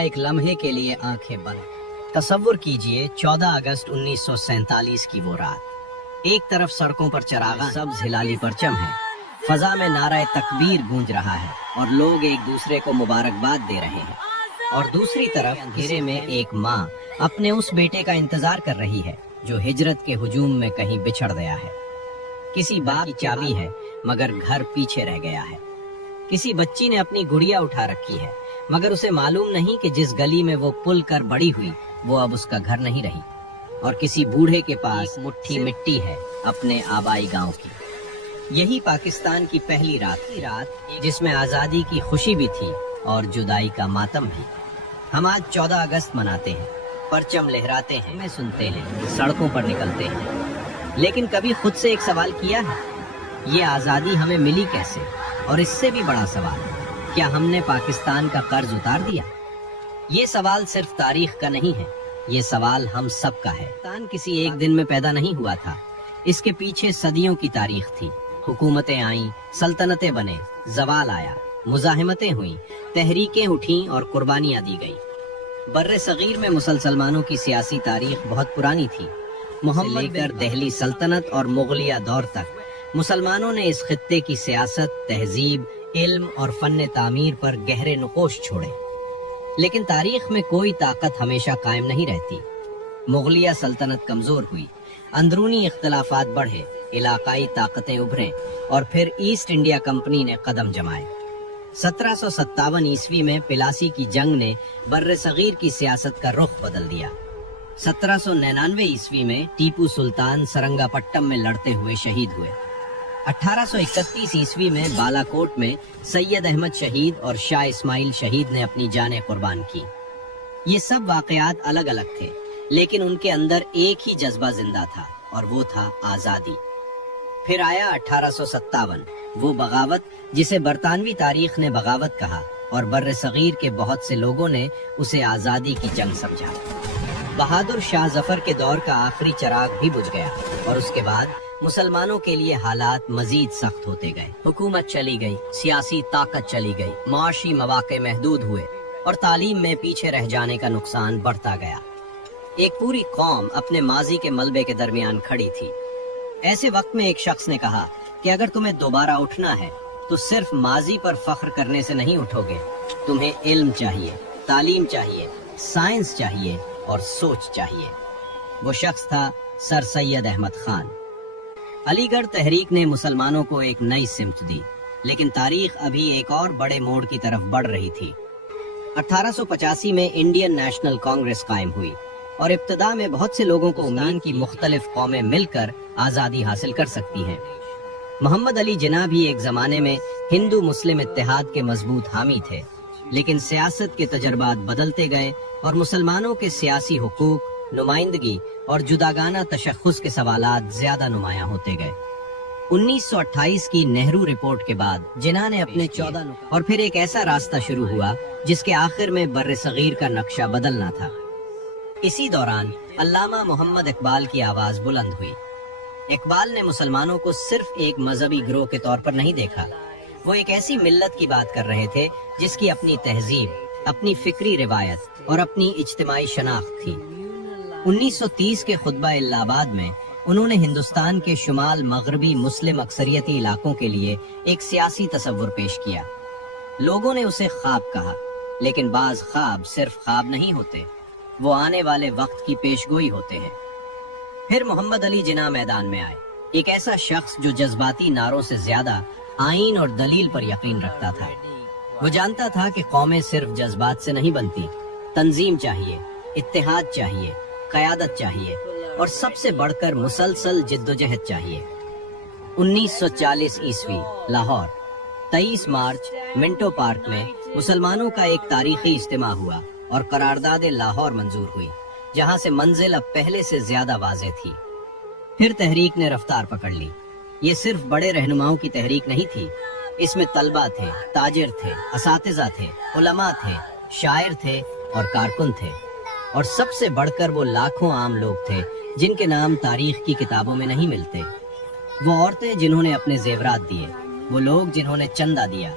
ایک لمحے کے لیے آنکھیں بند تصور کیجئے 14 اگست 1947 کی وہ رات۔ ایک طرف سڑکوں پر چراغاں سبز ہلالی پرچم ہے، فضا میں نعرہ تکبیر گونج رہا ہے اور لوگ ایک دوسرے کو مبارکباد دے رہے ہیں، اور دوسری طرف اندھیرے میں ایک ماں اپنے اس بیٹے کا انتظار کر رہی ہے جو ہجرت کے ہجوم میں کہیں بچھڑ گیا ہے۔ کسی باغ کی چابی ہے مگر گھر پیچھے رہ گیا ہے۔ کسی بچی نے اپنی گڑیا اٹھا رکھی ہے مگر اسے معلوم نہیں کہ جس گلی میں وہ پل کر بڑی ہوئی وہ اب اس کا گھر نہیں رہی، اور کسی بوڑھے کے پاس مٹھی مٹی ہے اپنے آبائی گاؤں کی۔ یہی پاکستان کی پہلی رات جس میں آزادی کی خوشی بھی تھی اور جدائی کا ماتم بھی۔ ہم آج 14 اگست مناتے ہیں، پرچم لہراتے ہیں، میں سنتے ہیں، سڑکوں پر نکلتے ہیں، لیکن کبھی خود سے ایک سوال کیا ہے، یہ آزادی ہمیں ملی کیسے؟ اور اس سے بھی بڑا سوال، کیا ہم نے پاکستان کا قرض اتار دیا؟ یہ سوال صرف تاریخ کا نہیں ہے، یہ سوال ہم سب کا ہے۔ پاکستان کسی ایک دن میں پیدا نہیں ہوا تھا، اس کے پیچھے صدیوں کی تاریخ تھی۔ حکومتیں آئیں، سلطنتیں بنے، زوال آیا، مزاحمتیں ہوئیں، تحریکیں اٹھیں اور قربانیاں دی گئیں۔ بر صغیر میں مسلمانوں کی سیاسی تاریخ بہت پرانی تھی۔ محمد لے کر دہلی سلطنت اور مغلیہ دور تک مسلمانوں نے اس خطے کی سیاست، تہذیب، علم اور فن تعمیر پر گہرے نقوش چھوڑے، لیکن تاریخ میں کوئی طاقت ہمیشہ قائم نہیں رہتی۔ مغلیہ سلطنت کمزور ہوئی، اندرونی اختلافات بڑھے، علاقائی طاقتیں ابھریں اور پھر ایسٹ انڈیا کمپنی نے قدم جمائے۔ 1757 عیسوی میں پلاسی کی جنگ نے بر صغیر کی سیاست کا رخ بدل دیا۔ 1799 عیسوی میں ٹیپو سلطان سرنگا پٹم میں لڑتے ہوئے شہید ہوئے۔ 1831 عیسوی میں بالا کوٹ میں سید احمد شہید اور شاہ اسماعیل شہید نے اپنی جانیں قربان کی۔ یہ سب واقعات الگ الگ تھے، لیکن ان کے اندر ایک ہی جذبہ زندہ تھا، اور وہ تھا آزادی۔ پھر آیا 1857، وہ بغاوت جسے برطانوی تاریخ نے بغاوت کہا، اور بر صغیر کے بہت سے لوگوں نے اسے آزادی کی جنگ سمجھا۔ بہادر شاہ ظفر کے دور کا آخری چراغ بھی بجھ گیا، اور اس کے بعد مسلمانوں کے لیے حالات مزید سخت ہوتے گئے۔ حکومت چلی گئی، سیاسی طاقت چلی گئی، معاشی مواقع محدود ہوئے، اور تعلیم میں پیچھے رہ جانے کا نقصان بڑھتا گیا۔ ایک پوری قوم اپنے ماضی کے ملبے کے درمیان کھڑی تھی۔ ایسے وقت میں ایک شخص نے کہا کہ اگر تمہیں دوبارہ اٹھنا ہے تو صرف ماضی پر فخر کرنے سے نہیں اٹھو گے، تمہیں علم چاہیے، تعلیم چاہیے، سائنس چاہیے اور سوچ چاہیے۔ وہ شخص تھا سر سید احمد خان۔ علی گڑھ تحریک نے مسلمانوں کو ایک نئی سمت دی، لیکن تاریخ ابھی ایک اور بڑے موڑ کی طرف بڑھ رہی تھی۔ 1885 میں انڈین نیشنل کانگریس قائم ہوئی، اور ابتدا میں بہت سے لوگوں کو امید کی مختلف قومیں مل کر آزادی حاصل کر سکتی ہیں۔ محمد علی جناح بھی ایک زمانے میں ہندو مسلم اتحاد کے مضبوط حامی تھے، لیکن سیاست کے تجربات بدلتے گئے اور مسلمانوں کے سیاسی حقوق، نمائندگی اور جداگانہ تشخص کے سوالات زیادہ نمایاں ہوتے گئے۔ 1928 کی نہرو رپورٹ کے بعد جناح نے اپنے 14 اور پھر ایک ایسا راستہ شروع ہوا جس کے آخر میں بر صغیر کا نقشہ بدلنا تھا۔ اسی دوران علامہ محمد اقبال کی آواز بلند ہوئی۔ اقبال نے مسلمانوں کو صرف ایک مذہبی گروہ کے طور پر نہیں دیکھا، وہ ایک ایسی ملت کی بات کر رہے تھے جس کی اپنی تہذیب، اپنی فکری روایت اور اپنی اجتماعی شناخت تھی۔ 1930 کے خطبہ الہ آباد میں انہوں نے ہندوستان کے شمال مغربی مسلم اکثریتی علاقوں کے لیے ایک سیاسی تصور پیش کیا۔ لوگوں نے اسے خواب کہا، لیکن بعض خواب صرف خواب نہیں ہوتے، وہ آنے والے وقت کی پیشگوئی ہوتے ہیں۔ پھر محمد علی جناح میدان میں آئے، ایک ایسا شخص جو جذباتی نعروں سے زیادہ آئین اور دلیل پر یقین رکھتا تھا۔ وہ جانتا تھا کہ قومیں صرف جذبات سے نہیں بنتی، تنظیم چاہیے، اتحاد چاہیے، قیادت چاہیے، اور سب سے بڑھ کر مسلسل جدوجہد چاہیے۔ 1940 عیسوی، لاہور، 23 مارچ منٹو پارک میں مسلمانوں کا ایک تاریخی اجتماع ہوا اور قرارداد لاہور منظور ہوئی، جہاں سے منزل اب پہلے سے زیادہ واضح تھی۔ پھر تحریک نے رفتار پکڑ لی۔ یہ صرف بڑے رہنماؤں کی تحریک نہیں تھی، اس میں طلبہ تھے، تاجر تھے، اساتذہ تھے، علماء تھے، شاعر تھے اور کارکن تھے، اور سب سے بڑھ کر وہ لاکھوں عام لوگ تھے جن کے نام تاریخ کی کتابوں میں نہیں ملتے۔ وہ عورتیں جنہوں نے اپنے زیورات دیے، وہ لوگ جنہوں نے چندہ دیا،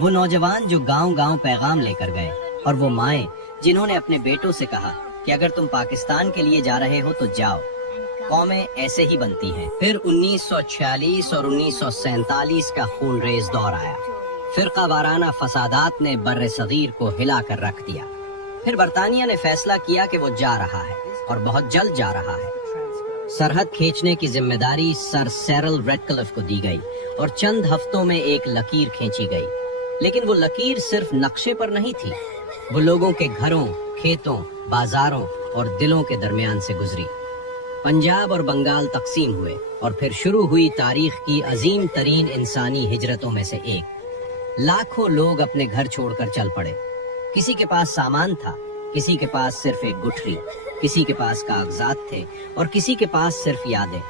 وہ نوجوان جو گاؤں گاؤں پیغام لے کر گئے، اور وہ مائیں जिन्होंने अपने बेटों से कहा कि अगर तुम पाकिस्तान के लिए जा रहे हो तो जाओ, कौमें ऐसे ही बनती हैं। फिर 1946 और 1947 का खूनरेज दौर आया। फिरका वाराना फसादात ने बर्रे सगीर को हिला कर रख दिया। फिर बरतानिया ने फैसला किया कि वो जा रहा है और बहुत जल्द जा रहा है। सरहद खींचने की जिम्मेदारी सर सेरल रेडक्लिफ को दी गई और चंद हफ्तों में एक लकीर खींची गई। लेकिन वो लकीर सिर्फ नक्शे पर नहीं थी, वो लोगों के घरों, खेतों, बाजारों और दिलों के दरमियान से गुजरी। पंजाब और बंगाल तकसीम हुए और फिर शुरू हुई तारीख की अजीम तरीन इंसानी हिजरतों में से एक। लाखों लोग अपने घर छोड़कर चल पड़े। किसी के पास सामान था, किसी के पास सिर्फ एक गुठरी, किसी के पास कागजात थे और किसी के पास सिर्फ यादें।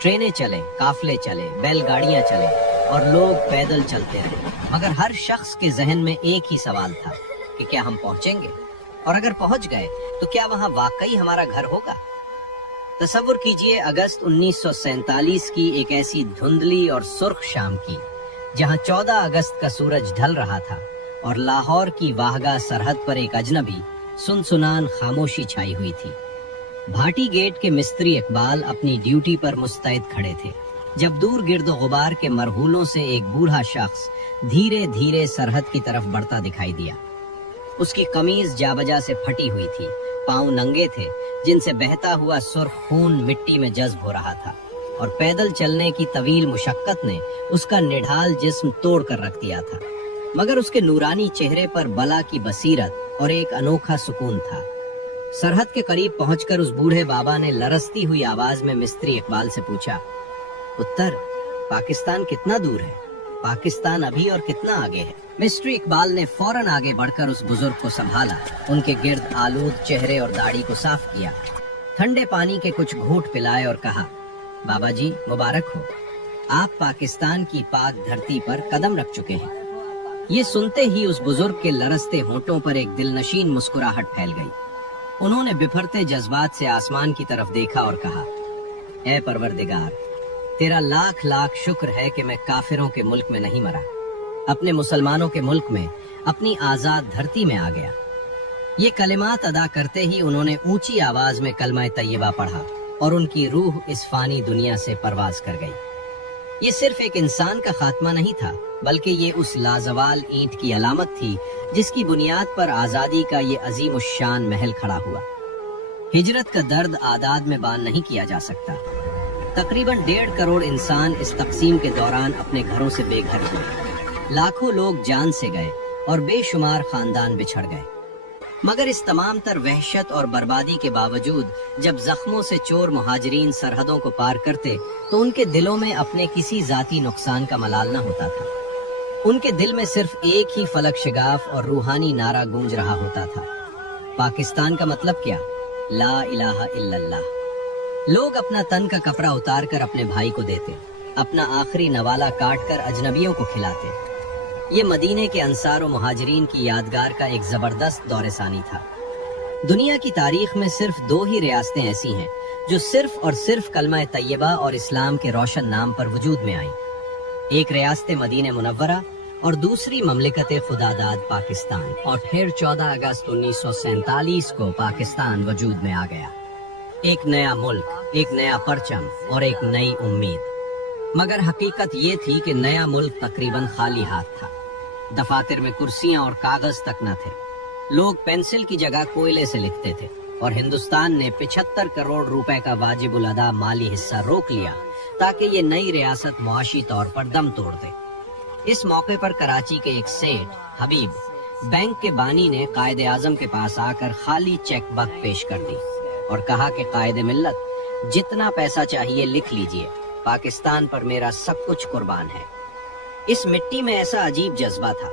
ट्रेनें चले, काफले चले, बैलगाड़ियां चले और लोग पैदल चलते रहे, मगर हर शख्स के जहन में एक ही सवाल था कि क्या हम पहुंचेंगे, और अगर पहुंच गए तो क्या वहां वाकई हमारा घर होगा। तसव्वुर कीजिए अगस्त 1947 की एक ऐसी धुंधली और सुर्ख शाम की, जहां 14 अगस्त का सूरज ढल रहा था और लाहौर की वाहगा सरहद पर एक अजनबी सुनसुनान खामोशी छाई हुई थी। भाटी गेट के मिस्त्री इकबाल अपनी ड्यूटी पर मुस्तैद खड़े थे जब दूर गिर्दो गुबार के मरहूलों से एक बूढ़ा शख्स धीरे धीरे सरहद की तरफ बढ़ता दिखाई दिया। उसकी कमीज जाबजा से फटी हुई थी, पांव नंगे थे जिनसे बहता हुआ सुर्ख खून मिट्टी में जज्ब हो रहा था, और पैदल चलने की तवील मुशक्कत ने उसका निढाल जिस्म तोड़ कर रख दिया था। मगर उसके नूरानी चेहरे पर बला की बसीरत और एक अनोखा सुकून था। सरहद के करीब पहुंचकर उस बूढ़े बाबा ने लरसती हुई आवाज में मिस्त्री इकबाल से पूछा, उत्तर, पाकिस्तान कितना दूर है? पाकिस्तान अभी और कितना आगे है? मिस्ट्री इकबाल ने फौरन आगे बढ़कर उस बुजुर्ग को संभाला, उनके गिर्द आलूद चेहरे और दाढ़ी को साफ किया, ठंडे पानी के कुछ घूंट पिलाए और कहा, बाबा जी मुबारक हो, आप पाकिस्तान की पाक धरती पर कदम रख चुके हैं। ये सुनते ही उस बुजुर्ग के लरसते होंठों पर एक दिलनशीन मुस्कुराहट फैल गई। उन्होंने बिफरते जज्बात से आसमान की तरफ देखा और कहा, ऐ परवरदिगार, तेरा लाख लाख शुक्र है कि मैं काफिरों के मुल्क में नहीं मरा, अपने मुसलमानों के मुल्क में, अपनी आजाद धरती में आ गया। ये कलिमात अदा करते ही उन्होंने ऊंची आवाज में कलमा तैयबा पढ़ा और उनकी रूह इस फानी दुनिया से परवाज कर गई। ये सिर्फ एक इंसान का खात्मा नहीं था, बल्कि ये उस लाजवाल ईंट की अलामत थी जिसकी बुनियाद पर आजादी का ये अजीम शान महल खड़ा हुआ। हिजरत का दर्द आदाद में बान नहीं किया जा सकता। तकरीबन 1.5 करोड़ इंसान इस तकसीम के दौरान अपने घरों से बेघर हुए। लाखों लोग जान से गए और बेशुमार खानदान बिछड़ गए। मगर इस तमाम तर वहशत और बर्बादी के बावजूद जब जख्मों से चोर मुहाजिरीन सरहदों को पार करते तो उनके दिलों में अपने किसी जाती नुकसान का मलाल न होता था। उनके दिल में सिर्फ एक ही फलक शिगाफ और रूहानी नारा गूंज रहा होता था, पाकिस्तान का मतलब क्या? ला इलाहा इल्लल्लाह। लोग अपना तन का कपड़ा उतार कर अपने भाई को देते, अपना आखिरी नवाला काट कर अजनबियों को खिलाते। ये मदीने के अंसार और मुहाजिरीन की यादगार का एक जबरदस्त दौरे-सानी था। दुनिया की तारीख में सिर्फ 2 ही रियासतें ऐसी हैं जो सिर्फ और सिर्फ कलमा तैयबा और इस्लाम के रोशन नाम पर वजूद में आईं। एक रियासत मदीने मुनव्वरा और दूसरी ममलिकत खुदादाद पाकिस्तान। और फिर 14 अगस्त 1947 को पाकिस्तान वजूद में आ गया। एक नया मुल्क, एक नया परचम और एक नई उम्मीद। मगर हकीकत ये थी कि नया मुल्क तकरीबन खाली हाथ था। दफातर में कुर्सियां और कागज तक न थे। लोग पेंसिल की जगह कोयले से लिखते थे और हिंदुस्तान ने 75 करोड़ रुपए का वाजिबुल अदा माली हिस्सा रोक लिया ताकि ये नई रियासत मुआशी तौर पर दम तोड़ दे। इस मौके पर कराची के एक सेठ हबीब बैंक के बानी ने कायदे आजम के पास आकर खाली चेक बुक पेश कर दी और कहा कि कायदे मिल्लत, जितना पैसा चाहिए लिख लीजिए, पाकिस्तान पर मेरा सब कुछ कुर्बान है। इस मिट्टी में ऐसा अजीब जज्बा था।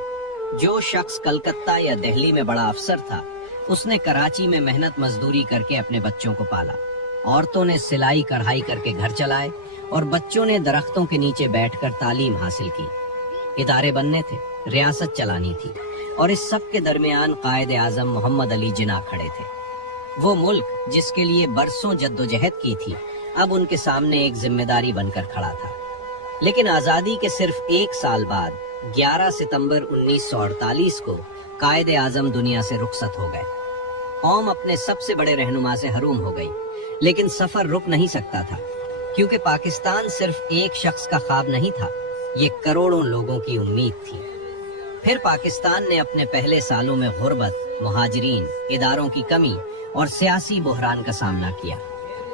जो शख्स कलकत्ता या दिल्ली में बड़ा अफसर था, उसने कराची में मेहनत मजदूरी करके अपने बच्चों को पाला। औरतों ने सिलाई कढ़ाई करके घर चलाए और बच्चों ने दरख्तों के नीचे बैठकर तालीम हासिल की। इदारे बनने थे, रियासत चलानी थी, और इस सब के दरमियान कायदे आजम मोहम्मद अली जिन्ना खड़े थे। वो मुल्क जिसके लिए बरसों जद्दोजहद की थी, अब उनके सामने एक जिम्मेदारी बनकर खड़ा था। लेकिन आजादी के सिर्फ 1 साल बाद 11 सितंबर 1948 को कायदे आजम दुनिया से रुखसत हो गए। कौम अपने सबसे बड़े रहनुमा से हरूम हो गई, लेकिन सफर रुक नहीं सकता था, क्योंकि पाकिस्तान सिर्फ एक शख्स का ख्वाब नहीं था, ये करोड़ों लोगों की उम्मीद थी। फिर पाकिस्तान ने अपने पहले सालों में गुर्बत, मुहाजिरीन, इदारों की कमी और सियासी बहरान का सामना किया,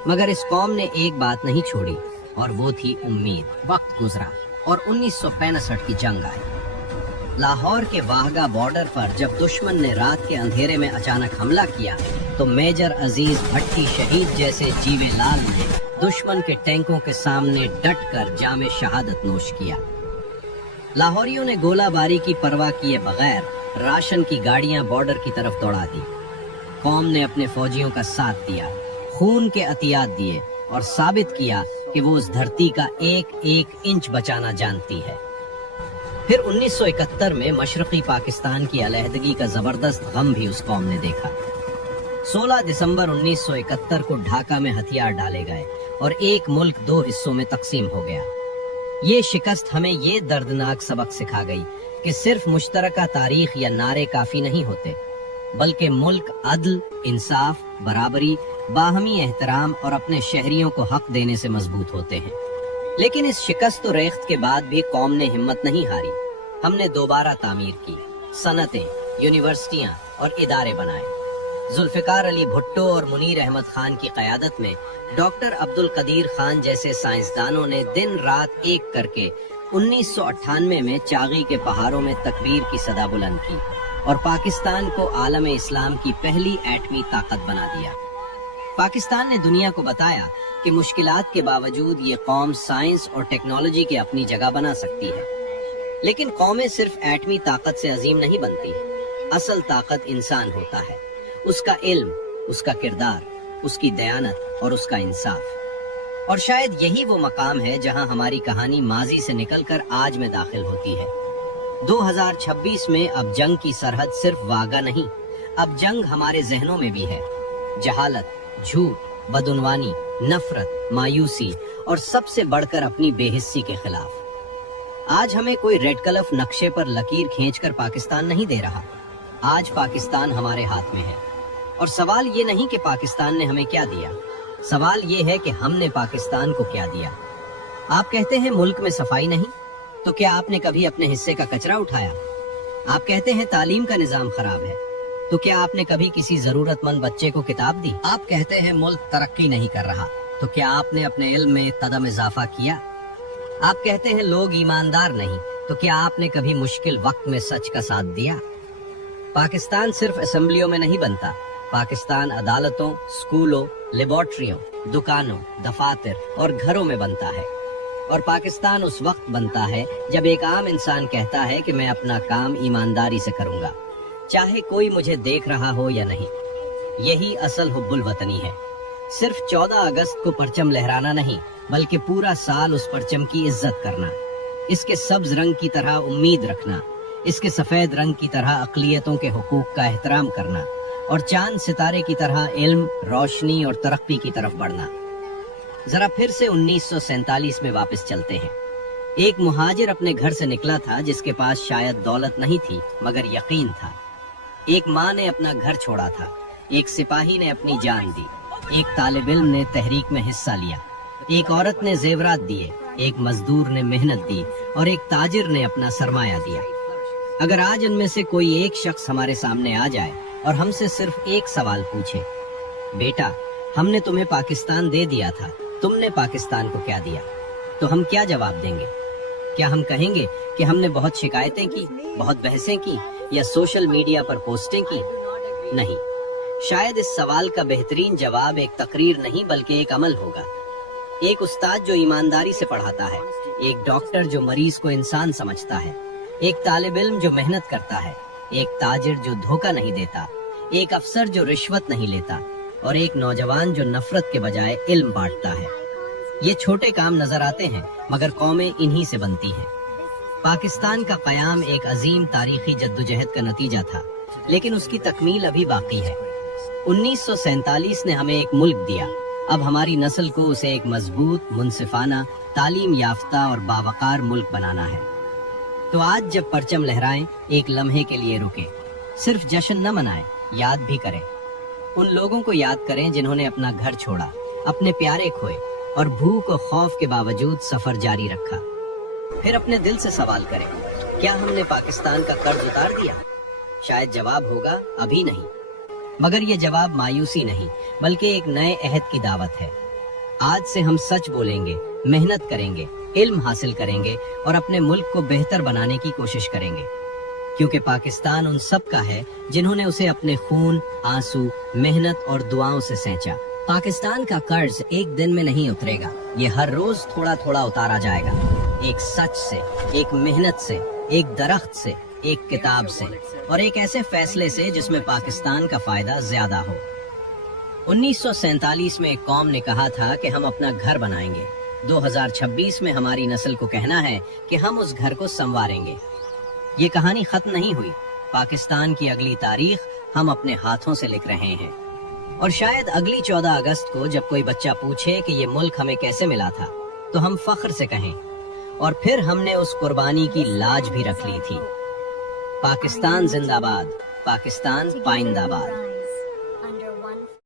मगर इस कौम ने एक बात नहीं छोड़ी, और वो थी उम्मीद। वक्त गुजरा और 1965 की जंग आई। लाहौर के वाहगा बॉर्डर पर जब दुश्मन ने रात के अंधेरे में अचानक हमला किया, तो मेजर अजीज भट्टी शहीद जैसे जीवे लाल ने दुश्मन के टैंकों के सामने डट कर जामे शहादत नोश किया। लाहौरियों ने गोलाबारी की परवाह किए बगैर राशन की गाड़ियां बॉर्डर की तरफ दौड़ा दी। कौम ने अपने फौजियों का साथ दिया, खून के अतियात दिए और साबित किया कि वो उस धरती का एक एक इंच बचाना जानती है। फिर 1971 में मशरकी पाकिस्तान की अलहदगी का जबरदस्त गम भी उस कौम ने देखा। 16 दिसंबर 1971 को ढाका में हथियार डाले गए और एक मुल्क दो हिस्सों में तकसीम हो गया। ये शिकस्त हमें ये दर्दनाक सबक सिखा गई कि सिर्फ मुश्तरका तारीख या नारे काफी नहीं होते, बल्कि मुल्क अदल, इंसाफ, बराबरी, बाहमी एहतराम और अपने शहरियों को हक देने से मजबूत होते हैं। लेकिन इस शिकस्त और रेख्त के बाद भी कौम ने हिम्मत नहीं हारी। हमने दोबारा तामीर की, सनतें, यूनिवर्सिटियां और इदारे बनाए। जुल्फिकार अली भुट्टो और मुनीर अहमद खान की क़यादत में डॉक्टर अब्दुल कदीर खान जैसे साइंसदानों ने दिन रात एक करके 1998 में चागी के पहाड़ों में तकबीर की सदा बुलंद की और पाकिस्तान को आलम इस्लाम की पहली एटमी ताकत बना दिया। पाकिस्तान ने दुनिया को बताया कि मुश्किलात के बावजूद ये कौम साइंस और टेक्नोलॉजी के अपनी जगह बना सकती है। लेकिन कौमें सिर्फ एटमी ताकत से अजीम नहीं बनती। असल ताकत इंसान होता है, उसका इल्म, उसका किरदार, उसकी दयानत और उसका इंसाफ। और शायद यही वो मकाम है जहां हमारी कहानी माजी से निकलकर आज में दाखिल होती है। 2026 में अब जंग की सरहद सिर्फ वागा नहीं, अब जंग हमारे जहनों में भी है। जहालत, झूठ, बदउनवानी, नफरत, मायूसी और सबसे बढ़कर अपनी बेहिस्सी के खिलाफ। आज हमें कोई रेड कलफ नक्शे पर लकीर खींचकर पाकिस्तान नहीं दे रहा। आज पाकिस्तान हमारे हाथ में है। और सवाल ये नहीं कि पाकिस्तान ने हमें क्या दिया, सवाल ये है कि हमने पाकिस्तान को क्या दिया। आप कहते हैं मुल्क में सफाई नहीं, तो क्या आपने कभी अपने हिस्से का कचरा उठाया? आप कहते हैं तालीम का निजाम खराब है, तो क्या आपने कभी किसी जरूरतमंद बच्चे को किताब दी? आप कहते हैं मुल्क तरक्की नहीं कर रहा, तो क्या आपने अपने इल्म में कदम इजाफा किया? आप कहते हैं लोग ईमानदार नहीं, तो क्या आपने कभी मुश्किल वक्त में सच का साथ दिया? पाकिस्तान सिर्फ असेंबलियों में नहीं बनता, पाकिस्तान अदालतों, स्कूलों, लेबोरेटरियों, दुकानों, दफातर और घरों में बनता है। और पाकिस्तान उस वक्त बनता है जब एक आम इंसान कहता है कि मैं अपना काम ईमानदारी से करूंगा, चाहे कोई मुझे देख रहा हो या नहीं। यही असल हुब्बुल वतनी है। सिर्फ 14 अगस्त को परचम लहराना नहीं, बल्कि पूरा साल उस परचम की इज्जत करना, इसके सब्ज रंग की तरह उम्मीद रखना, इसके सफेद रंग की तरह अक़लियतों के हुकूक का एहतराम करना और चांद सितारे की तरह इल्म, रोशनी और तरक्की की तरफ बढ़ना। जरा फिर से 1947 में वापस चलते हैं। एक मुहाजिर अपने घर से निकला था जिसके पास शायद दौलत नहीं थी, मगर यकीन था। एक माँ ने अपना घर छोड़ा था, एक सिपाही ने अपनी जान दी, एक तालिब इल्म ने तहरीक में हिस्सा लिया, एक औरत ने जेवरात दिए, एक मजदूर ने मेहनत दी और एक ताजिर ने अपना सरमाया दिया। अगर आज उनमें से कोई एक शख्स हमारे सामने आ जाए और हमसे सिर्फ एक सवाल पूछे, बेटा हमने तुम्हें पाकिस्तान दे दिया था, तुमने पाकिस्तान को क्या दिया, तो हम क्या जवाब देंगे? क्या हम कहेंगे कि हमने बहुत शिकायतें की, बहुत बहसें की या सोशल मीडिया पर पोस्टें की? नहीं, शायद इस सवाल का बेहतरीन जवाब एक तकरीर नहीं बल्कि एक अमल होगा। एक उस्ताद जो ईमानदारी से पढ़ाता है, एक डॉक्टर जो मरीज को इंसान समझता है, एक तालिब इल्म जो मेहनत करता है, एक ताजिर जो धोखा नहीं देता, एक अफसर जो रिश्वत नहीं लेता और एक नौजवान जो नफरत के बजाय इल्म बांटता है। ये छोटे काम नजर आते हैं, मगर कौमें इन्हीं से बनती हैं। पाकिस्तान का कयाम एक अजीम तारीखी जद्दोजहद का नतीजा था, लेकिन उसकी तकमील अभी बाकी है। 1947 ने हमें एक मुल्क दिया, अब हमारी नस्ल को उसे एक मजबूत, मुनसिफाना, तालीम याफ्ता और बावकार मुल्क बनाना है। तो आज जब परचम लहराएं, एक लम्हे के लिए रुके, सिर्फ जश्न न मनाएं, याद भी करें। उन लोगों को याद करें जिन्होंने अपना घर छोड़ा, अपने प्यारे खोए और भूख और खौफ के बावजूद सफर जारी रखा। फिर अपने दिल से सवाल करें, क्या हमने पाकिस्तान का कर्ज उतार दिया? शायद जवाब होगा अभी नहीं, मगर ये जवाब मायूसी नहीं बल्कि एक नए अहद की दावत है। आज से हम सच बोलेंगे, मेहनत करेंगे, इल्म हासिल करेंगे और अपने मुल्क को बेहतर बनाने की कोशिश करेंगे, क्योंकि पाकिस्तान उन सब का है जिन्होंने उसे अपने खून, आंसू, मेहनत और दुआओं से सेंचा। पाकिस्तान का कर्ज एक दिन में नहीं उतरेगा, ये हर रोज थोड़ा थोड़ा उतारा जाएगा। एक सच से, एक मेहनत से, एक दरख्त से, एक किताब से और एक ऐसे फैसले से जिसमें पाकिस्तान का फायदा ज्यादा हो। 1947 में एक कौम ने कहा था कि हम अपना घर बनाएंगे। 2026 में हमारी नस्ल को कहना है कि हम उस घर को संवारेंगे। ये कहानी खत्म नहीं हुई। पाकिस्तान की अगली तारीख हम अपने हाथों से लिख रहे हैं। और शायद अगली 14 अगस्त को जब कोई बच्चा पूछे कि ये मुल्क हमें कैसे मिला था, तो हम फख्र से कहें, और फिर हमने उस कुर्बानी की लाज भी रख ली थी। पाकिस्तान जिंदाबाद, पाकिस्तान पाइंदाबाद।